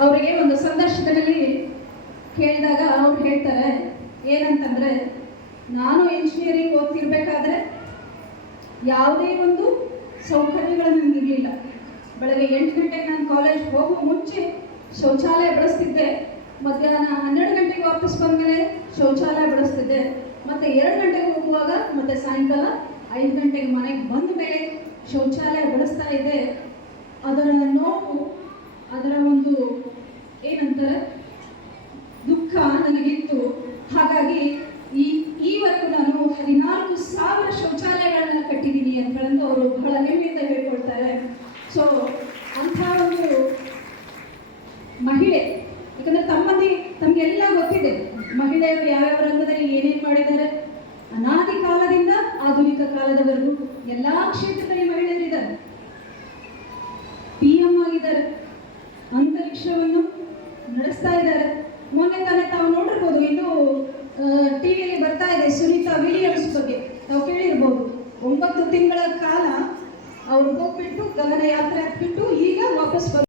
ಅವರಿಗೆ ಒಂದು ಸಂದರ್ಶನದಲ್ಲಿ ಕೇಳಿದಾಗ ಅವ್ರು ಹೇಳ್ತಾರೆ ಏನಂತಂದರೆ, ನಾನು ಇಂಜಿನಿಯರಿಂಗ್ ಓದ್ತಿರ್ಬೇಕಾದ್ರೆ ಯಾವುದೇ ಒಂದು ಸೌಕರ್ಯಗಳು ನನಗಿರಲಿಲ್ಲ. ಬೆಳಗ್ಗೆ 8 ಗಂಟೆಗೆ ನಾನು ಕಾಲೇಜ್ ಹೋಗುವ ಮುಂಚೆ ಶೌಚಾಲಯ ಬಳಸ್ತಿದ್ದೆ, ಮಧ್ಯಾಹ್ನ 12 ಗಂಟೆಗೆ ವಾಪಸ್ ಬಂದಮೇಲೆ ಶೌಚಾಲಯ ಬಳಸ್ತಿದ್ದೆ, ಮತ್ತು 2 ಗಂಟೆಗೆ ಹೋಗುವಾಗ ಮತ್ತು ಸಾಯಂಕಾಲ 5 ಗಂಟೆಗೆ ಮನೆಗೆ ಬಂದ ಮೇಲೆ ಶೌಚಾಲಯ ಬಳಸ್ತಾ ಇದ್ದೆ. ಅದರ ನೋವು, ಅದರ ಒಂದು ಏನಂತಾರೆ ದುಃಖ ನನಗಿತ್ತು. ಹಾಗಾಗಿ ಈವರೆಗೂ ನಾನು 14,000 ಶೌಚಾಲಯಗಳನ್ನ ಕಟ್ಟಿದ್ದೀನಿ ಅಂತೇಳಂದು ಅವರು ಬಹಳ ಹೆಮ್ಮೆಯಿಂದ ಹೇಳ್ಕೊಳ್ತಾರೆ. ಸೊ ಅಂಥ ಒಂದು ಮಹಿಳೆ, ಯಾಕಂದರೆ ತಮಗೆಲ್ಲ ಗೊತ್ತಿದೆ ಮಹಿಳೆಯರು ಯಾವ್ಯಾವ ರಂಗದಲ್ಲಿ ಏನೇನು ಮಾಡಿದ್ದಾರೆ. ಅನಾದಿ ಕಾಲದಿಂದ ಆಧುನಿಕ ಕಾಲದವರೆಗೂ ಎಲ್ಲ ಕ್ಷೇತ್ರದಲ್ಲಿ ಮಹಿಳೆಯರಿದ್ದಾರೆ. PM ಆಗಿದ್ದಾರೆ, ಅಂತರಿಕ್ಷವನ್ನು ನಡೆಸ್ತಾ ಇದ್ದಾರೆ. ಮೊನ್ನೆ ತಾನೇ ತಾವು ನೋಡಿರ್ಬೋದು, ಇನ್ನು ಟಿವಿಯಲ್ಲಿ ಬರ್ತಾ ಇದೆ ಸುನೀತಾ ವಿಲಿಯಮ್ಸ್ ಬಗ್ಗೆ ತಾವು ಕೇಳಿರ್ಬೋದು. 9 ತಿಂಗಳ ಕಾಲ ಅವ್ರು ಹೋಗ್ಬಿಟ್ಟು ಗಗನಯಾತ್ರೆ ಹತ್ಬಿಟ್ಟು ಈಗ ವಾಪಸ್